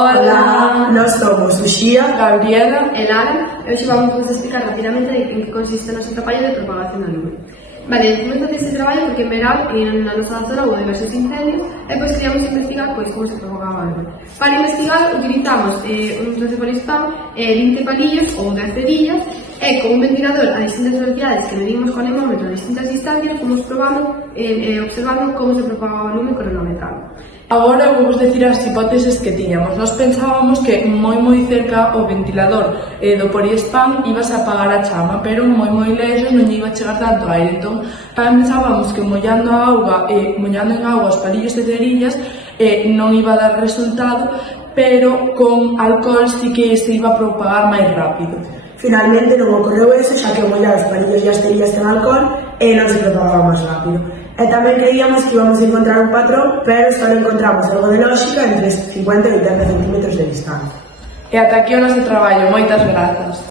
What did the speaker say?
Hola, nós somos Uxía, Gabriela e Lara, e hoxe vamos a explicar rapidamente en que consiste o noso traballo de propagación da lume. Vale, comento deste traballo porque en verán na nosa zona houve diversos incendios e pois queríamos investigar como se propagaba a lume. Para investigar utilizamos un trozo de polispán, 20 palillos ou 10 cerillas e con un ventilador a distintas velocidades que medimos con anemómetro a distintas distancias fomos probando e observando como se propagaba a lume cronometrado. Agora vou decir as hipóteses que tiñamos. Nós pensábamos que moi cerca o ventilador do polispán ibas a apagar a chama, pero moi lejos non iba a chegar tanto aire. Entón, pensábamos que mollando en auga os palillos de cerillas non iba a dar resultado, pero con alcohol sí que se iba a propagar máis rápido. Finalmente non ocorreu eso, xa que mollar os palillos e as cerillas en alcohol non se propagaba máis rápido. E tamén creíamos que íbamos a encontrar un patrón, pero só encontramos algo de lógica entre 50 e 80 centímetros de distancia. E ata aquí o noso traballo. Moitas grazas.